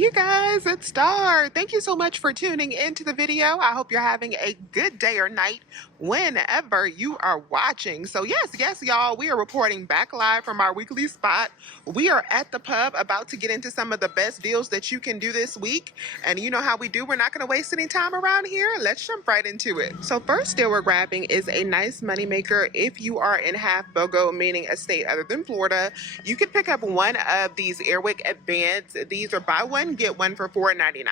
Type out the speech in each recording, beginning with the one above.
you guys, it's Star. Thank you so much for tuning into the video. I hope you're having a good day or night whenever you are watching. So yes, y'all, we are reporting back live from our weekly spot. We are at the pub about to get into some of the best deals that you can do this week. And you know how we do. We're not going to waste any time around here. Let's jump right into it. So first deal we're grabbing is a nice moneymaker. If you are in half BOGO, meaning a state other than Florida, you can pick up one of these Airwick Advance. These are buy one, get one for $4.99.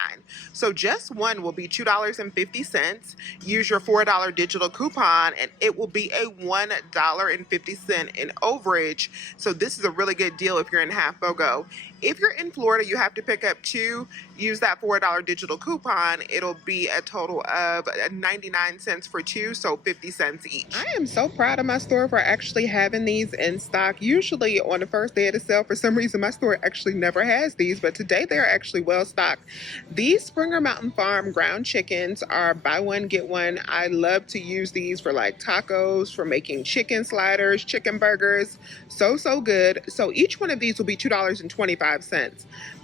So just one will be $2.50. Use your $4 digital coupon and it will be a $1.50 in overage. So this is a really good deal if you're in half BOGO. If you're in Florida, you have to pick up two. Use that $4 digital coupon. It'll be a total of 99 cents for two, so 50 cents each. I am so proud of my store for actually having these in stock. Usually on the first day of the sale, for some reason, my store actually never has these, but today they're actually well stocked. These Springer Mountain Farm ground chickens are buy one, get one. I love to use these for like tacos, for making chicken sliders, chicken burgers. So good. So each one of these will be $2.25.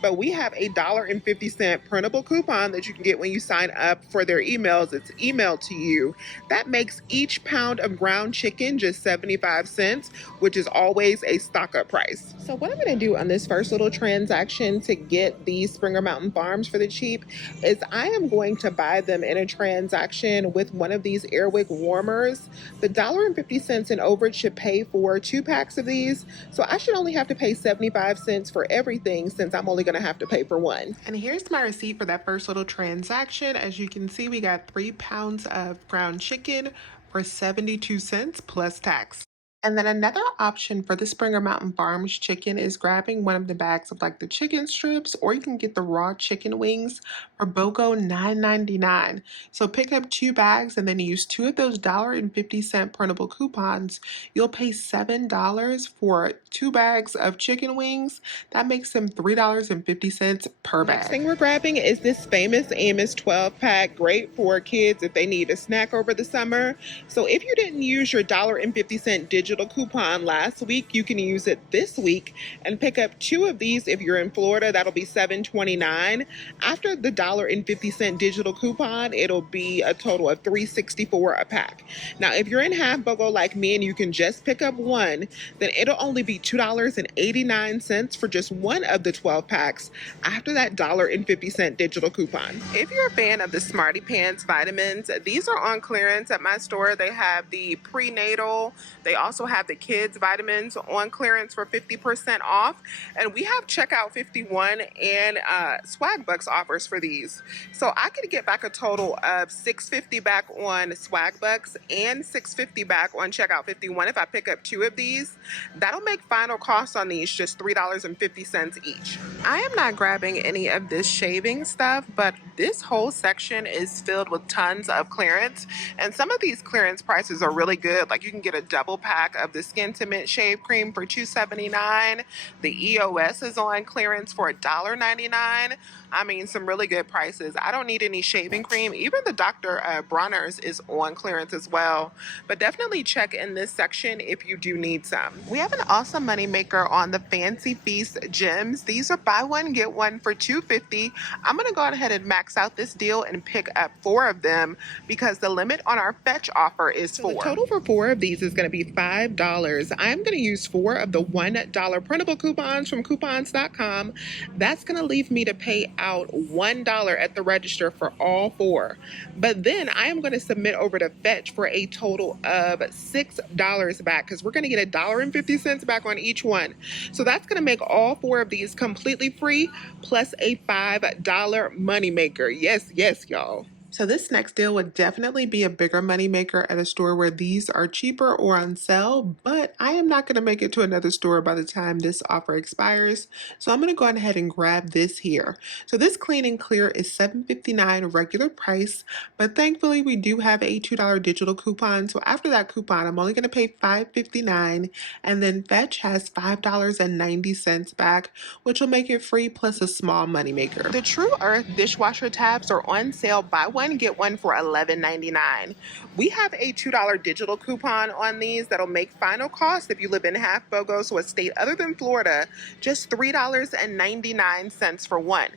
But we have a $1.50 printable coupon that you can get when you sign up for their emails. It's emailed to you. That makes each pound of ground chicken just 75 cents, which is always a stock up price. So what I'm going to do on this first little transaction to get these Springer Mountain Farms for the cheap is I am going to buy them in a transaction with one of these Airwick warmers. The $1.50 in overage should pay for 2 packs of these. So I should only have to pay 75 cents for everything since I'm only going to have to pay for one. And here's my receipt for that first little transaction. As you can see, we got 3 pounds of ground chicken for 72 cents plus tax. And then another option for the Springer Mountain Farms chicken is grabbing one of the bags of like the chicken strips, or you can get the raw chicken wings for BOGO $9.99. So pick up 2 bags and then use 2 of those $1.50 printable coupons. You'll pay $7 for 2 bags of chicken wings. That makes them $3.50 per bag. Next thing we're grabbing is this famous Amos 12 pack, great for kids if they need a snack over the summer. So if you didn't use your $1.50 digital coupon last week, you can use it this week and pick up 2 of these. If you're in Florida, that'll be $7.29. After the $1.50 digital coupon, it'll be a total of $3.64 a pack. Now, if you're in half BOGO like me and you can just pick up one, then it'll only be $2.89 for just one of the 12 packs after that $1.50 digital coupon. If you're a fan of the Smarty Pants vitamins, these are on clearance at my store. They have the prenatal. They also have the kids vitamins on clearance for 50% off. And we have checkout 51 and swag bucks offers for these. So I could get back a total of $6.50 back on swag bucks and $6.50 back on checkout 51 if I pick up 2 of these. That'll make final cost on these just $3.50 each. I am not grabbing any of this shaving stuff, but this whole section is filled with tons of clearance. And some of these clearance prices are really good. Like you can get a double pack of the Skin to Mint shave cream for $2.79. The EOS is on clearance for $1.99. I mean, some really good prices. I don't need any shaving cream. Even the Dr. Bronner's is on clearance as well. But definitely check in this section if you do need some. We have an awesome money maker on the Fancy Feast gems. These are buy one, get one for $2.50. I'm going to go ahead and max out this deal and pick up 4 of them because the limit on our fetch offer is 4. So the total for 4 of these is going to be $5. I'm going to use 4 of the $1 printable coupons from coupons.com. That's going to leave me to pay out $1 at the register for all 4. But then I am going to submit over to Fetch for a total of $6 back because we're going to get $1.50 back on each one. So that's going to make all 4 of these completely free plus a $5 money maker. Yes, y'all. So this next deal would definitely be a bigger money maker at a store where these are cheaper or on sale, but I am not going to make it to another store by the time this offer expires. So I'm going to go ahead and grab this here. So this Clean and Clear is $7.59 regular price, but thankfully we do have a $2 digital coupon. So after that coupon, I'm only going to pay $5.59, and then Fetch has $5.90 back, which will make it free plus a small money maker. The True Earth dishwasher tabs are on sale buy one one, get one for $11.99. We have a $2 digital coupon on these that'll make final cost if you live in half BOGO, so a state other than Florida, just $3.99 for one.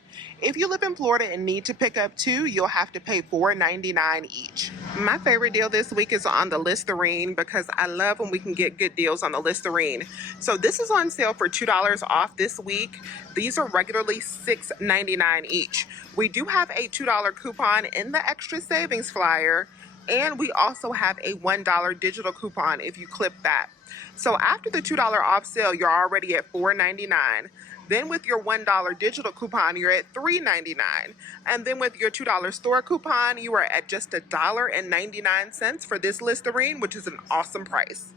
If you live in Florida and need to pick up two, you'll have to pay $4.99 each. My favorite deal this week is on the Listerine because I love when we can get good deals on the Listerine. So this is on sale for $2 off this week. These are regularly $6.99 each. We do have a $2 coupon in the extra savings flyer, and we also have a $1 digital coupon if you clip that. So after the $2 off sale, you're already at $4.99. Then with your $1 digital coupon, you're at $3.99. And then with your $2 store coupon, you are at just $1.99 for this Listerine, which is an awesome price.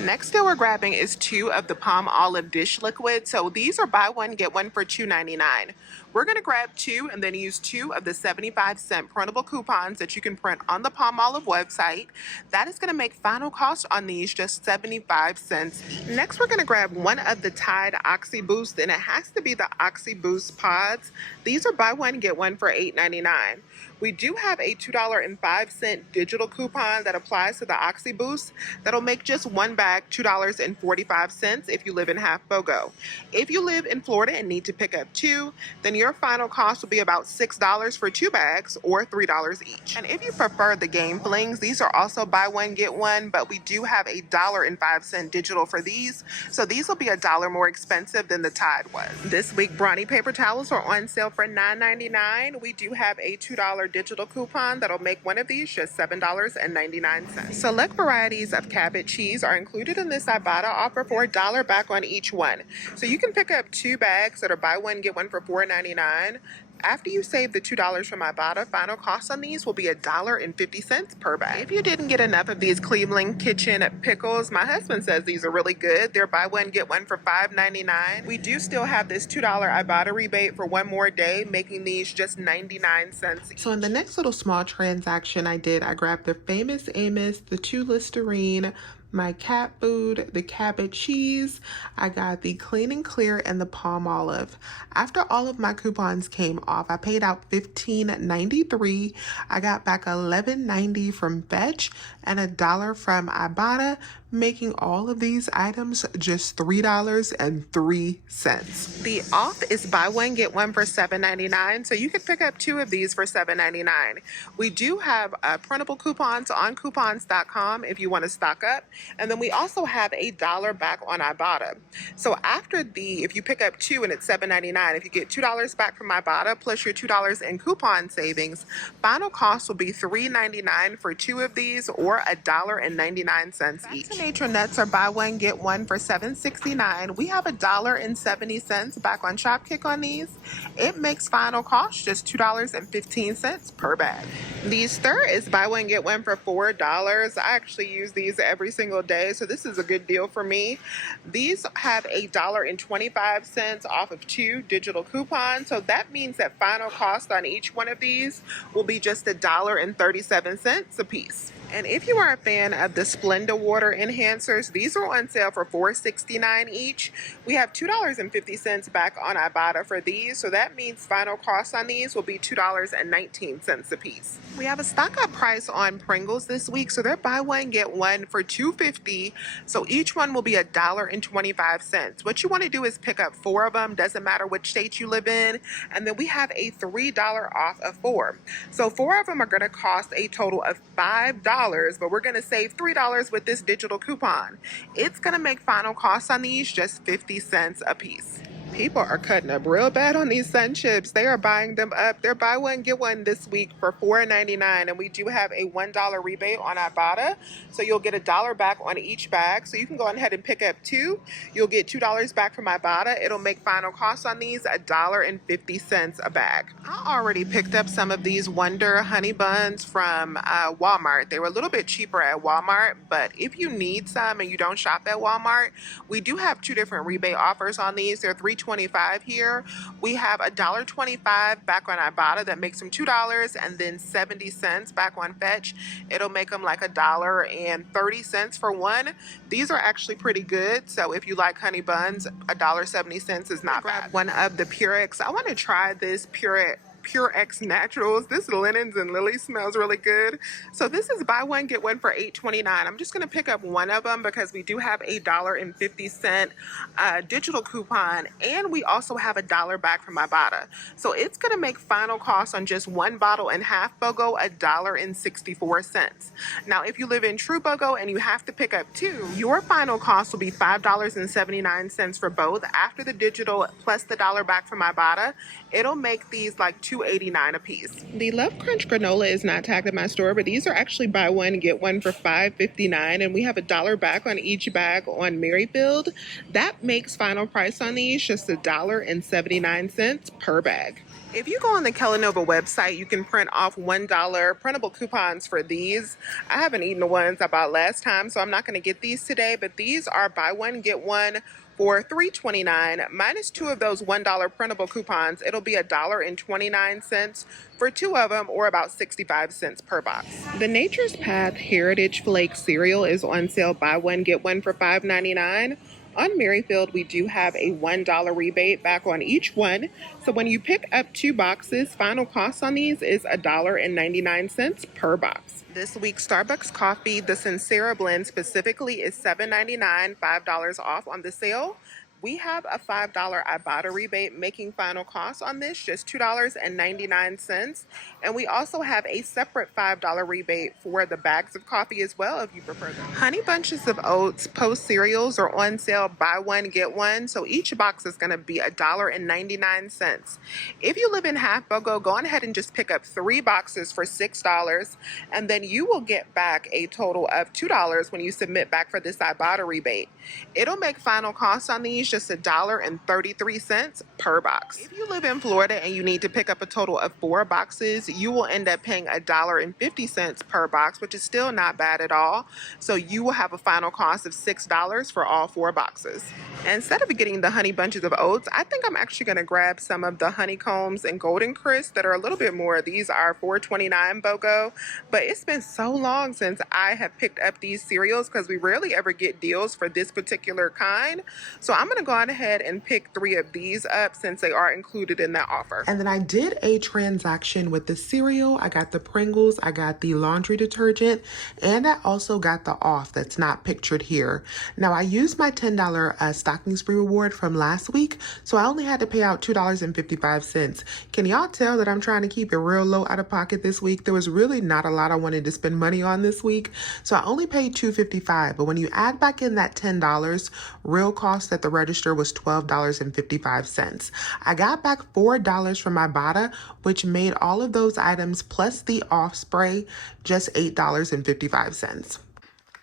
Next deal we're grabbing is 2 of the Palm Olive dish liquid. So these are buy one, get one for $2.99. We're going to grab 2 and then use 2 of the 75-cent printable coupons that you can print on the Palm Olive website. That is going to make final cost on these just 75 cents. Next, we're going to grab 1 of the Tide Oxy Boost, and it has to be the Oxy Boost pods. These are buy one, get one for $8.99. We do have a $2.05 digital coupon that applies to the Oxy Boost. That'll make just one bag $2.45 if you live in half BOGO. If you live in Florida and need to pick up 2, then your final cost will be about $6 for 2 bags or $3 each. And if you prefer the Game Flings, these are also buy one, get one, but we do have a $1.05 digital for these. So these will be $1 more expensive than the Tide was. This week, Brawny paper towels are on sale for $9.99. We do have a $2 digital coupon that'll make one of these just $7.99. Select varieties of Cabot cheese are included in this Ibotta offer for $1 back on each one. So you can pick up 2 bags that are buy one, get one for $4.99. After you save the $2 from Ibotta, final cost on these will be $1.50 per bag. If you didn't get enough of these Cleveland Kitchen pickles, my husband says these are really good. They're buy one, get one for $5.99. We do still have this $2 Ibotta rebate for one more day, making these just 99 cents each. So in the next little small transaction I did, I grabbed the Famous Amos, the 2 Listerine, my cat food, the Cabot cheese. I got the Clean and Clear and the Palm Olive. After all of my coupons came off, I paid out $15.93. I got back $11.90 from Fetch and $1 from Ibotta, making all of these items just $3.03. The off is buy one, get one for $7.99, so you could pick up 2 of these for $7.99. We do have printable coupons on coupons.com if you want to stock up, and then we also have $1 back on Ibotta. So if you pick up 2 and it's $7.99, if you get $2 back from Ibotta plus your $2 in coupon savings, final cost will be $3.99 for 2 of these or $1.99 each. Nature nuts are buy one, get one for $7.69. We have $1.70 back on Shopkick on these. It makes final cost just $2.15 per bag. The Stir is buy one, get one for $4. I actually use these every single day, so this is a good deal for me. These have $1.25 off of 2 digital coupons, so that means that final cost on each one of these will be just $1.37 a piece. And if you are a fan of the Splenda water enhancers, these are on sale for $4.69 each. We have $2.50 back on Ibotta for these, so that means final cost on these will be $2.19 a piece. We have a stock up price on Pringles this week, so they're buy one, get one for $2.50. So each one will be $1.25. What you want to do is pick up 4 of them, doesn't matter which state you live in, and then we have a $3 off of 4. So 4 of them are going to cost a total of $5. But we're going to save $3 with this digital coupon. It's going to make final cost on these just 50 cents a piece. People are cutting up real bad on these Sun Chips. They are buying them up. They're buy one, get one this week for $4.99. And we do have a $1 rebate on Ibotta. So you'll get $1 back on each bag. So you can go ahead and pick up 2. You'll get $2 back from Ibotta. It'll make final cost on these $1.50 a bag. I already picked up some of these Wonder Honey Buns from Walmart. They were a little bit cheaper at Walmart, but if you need some and you don't shop at Walmart, we do have 2 different rebate offers on these. They're $3.25 here. We have $1.25 back on Ibotta. That makes them $2, and then 70 cents back on Fetch. It'll make them like $1.30 for one. These are actually pretty good. So if you like honey buns, $1.70 is not bad. One of the Purex. I want to try this Puree Pure X Naturals. This Linens and Lily smells really good. So this is buy one, get one for $8.29. I'm just going to pick up one of them because we do have a $1.50 digital coupon, and we also have $1 back from Ibotta. So it's going to make final cost on just one bottle and half BOGO $1.64. Now, if you live in True BOGO and you have to pick up two, your final cost will be $5.79 for both. After the digital plus the $1 back from Ibotta, it'll make these like $2.89 a piece. The Love Crunch granola is not tagged at my store, but these are actually buy one, get one for $5.59, and we have $1 back on each bag on Maryfield. That makes final price on these just $1.79 per bag. If you go on the Kellanova website, you can print off $1 printable coupons for these. I haven't eaten the ones I bought last time, so I'm not going to get these today, but these are buy one, get one for $3.29 minus two of those $1 printable coupons. It'll be $1.29 for two of them, or about 65 cents per box. The Nature's Path Heritage Flake cereal is on sale buy one, get one for $5.99. On Maryfield, we do have a $1 rebate back on each one. So when you pick up two boxes, final cost on these is $1.99 per box. This week's Starbucks coffee, the Sincera blend specifically, is $7.99, $5 off on the sale. We have a $5 Ibotta rebate, making final cost on this just $2.99. And we also have a separate $5 rebate for the bags of coffee as well, if you prefer them. Honey Bunches of Oats Post cereals are on sale buy one, get one. So each box is going to be $1.99. If you live in Half BOGO, go on ahead and just pick up 3 boxes for $6. And then you will get back a total of $2 when you submit back for this Ibotta rebate. It'll make final cost on these just $1.33 per box. If you live in Florida and you need to pick up a total of 4 boxes, you will end up paying $1.50 per box, which is still not bad at all. So you will have a final cost of $6 for all 4 boxes. Instead of getting the Honey Bunches of Oats, I think I'm actually going to grab some of the Honeycombs and Golden Crisp that are a little bit more. These are $4.29 BOGO, but it's been so long since I have picked up these cereals because we rarely ever get deals for this particular kind. So I'm going to go on ahead and pick 3 of these up since they are included in that offer. And then I did a transaction with the cereal. I got the Pringles, I got the laundry detergent, and I also got the off that's not pictured here. Now I used my $10 stocking spree reward from last week, so I only had to pay out $2.55. Can y'all tell that I'm trying to keep it real low out of pocket this week? There was really not a lot I wanted to spend money on this week, so I only paid $2.55. But when you add back in that $10, real cost at the register was $12.55. I got back $4 from Ibotta, which made all of those items plus the off spray just $8.55.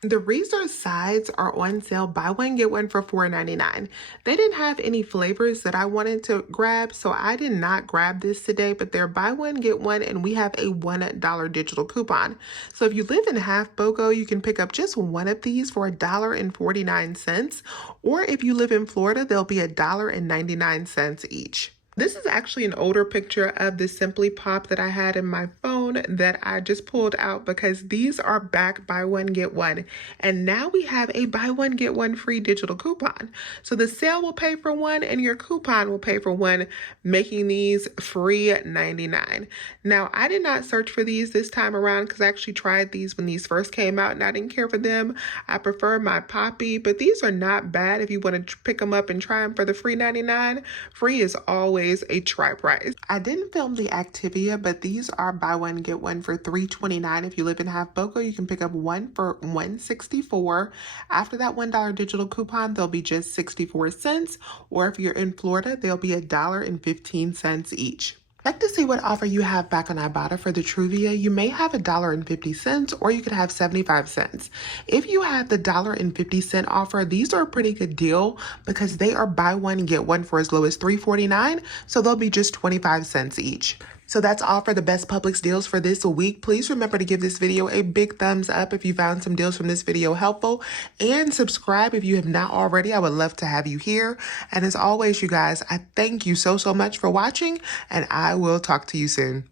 The Resource sides are on sale buy one, get one for $4.99. They didn't have any flavors that I wanted to grab, so I did not grab this today, but they're buy one, get one, and we have a $1 digital coupon. So if you live in Half BOGO, you can pick up just one of these for $1.49, or if you live in Florida, they'll be $1.99 each. This is actually an older picture of the Simply Pop that I had in my phone that I just pulled out because these are back buy one, get one. And now we have a buy one, get one free digital coupon. So the sale will pay for one and your coupon will pay for one, making these free 99. Now, I did not search for these this time around because I actually tried these when these first came out and I didn't care for them. I prefer my Poppy, but these are not bad if you want to pick them up and try them for the free 99. Free is always a try price. I didn't film the Activia, but these are buy one, get one for $3.29. If you live in Half BOGO, you can pick up one for $1.64. After that $1 digital coupon, they'll be just 64 cents. Or if you're in Florida, they'll be $1.15 each. Check to see what offer you have back on Ibotta for the Truvia. You may have $1.50 or you could have 75 cents. If you have the $1.50 offer, these are a pretty good deal because they are buy one, get one for as low as $3.49. So they'll be just 25 cents each. So that's all for the best Publix deals for this week. Please remember to give this video a big thumbs up if you found some deals from this video helpful, and subscribe if you have not already. I would love to have you here. And as always, you guys, I thank you so much for watching, and I will talk to you soon.